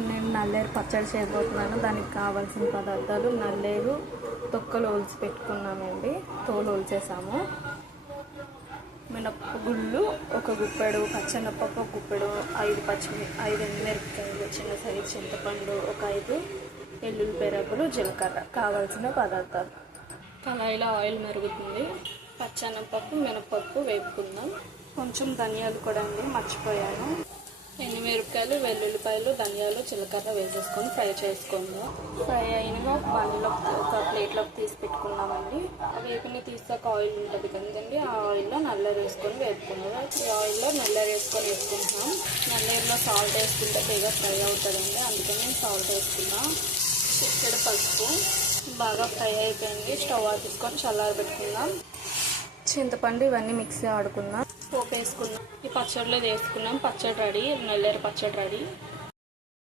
ఇప్పుడు నేను నల్లేరు పచ్చడి చేయబోతున్నాను. దానికి కావాల్సిన పదార్థాలు: నల్లేరు తొక్కలు ఒలిచి పెట్టుకున్నామండి, తోలు ఒలిచేసాము. మినపగుళ్ళు ఒక గుప్పెడు, పచ్చెనపప్పు ఒక గుప్పెడు, 5 ఎండుమిరపకాయలు, చిన్న సైజు చింతపండు ఒక 5, ఎల్లుల్లిపాయ రెబ్బలు, జీలకర్ర. కావాల్సిన పదార్థాలు: కళాయిలో ఆయిల్ మరుగుతుంది, పచ్చెనపప్పు మినపప్పు వేపుకుందాం. కొంచెం ధనియాలు కూడా అండి, మర్చిపోయాను. ఎండుమిరపకాయలు, వెల్లుల్లిపాయలు, ధనియాలు, జీలకర్ర వేసేసుకొని ఫ్రై చేసుకుందాం. ఫ్రై అయినగా ఒక ప్లేట్లోకి తీసి పెట్టుకున్నామండి. వేపిని తీసాక ఆయిల్ ఉంటుంది కదండి, ఆ ఆయిల్లో నల్లేరు వేసుకొని వేపుకున్నాం. ఈ ఆయిల్లో నల్లేరు వేసుకుంటున్నాం. నల్లేరులో సాల్ట్ వేసుకుంటే బాగా ఫ్రై అవుతుందండి, అందుకని నేను సాల్ట్ వేసుకున్నాం. ఇక్కడ పసుపు. బాగా ఫ్రై అయిపోయింది. స్టవ్ ఆపేసుకొని చల్లారి పెట్టుకుందాం. చింతపండు ఇవన్నీ మిక్సీ ఆడుకుందాం. పోపు వేసుకున్నాం. ఈ పచ్చడిలో వేసుకున్నాం. పచ్చడి రెడీ, నల్లేరు పచ్చడి రెడీ.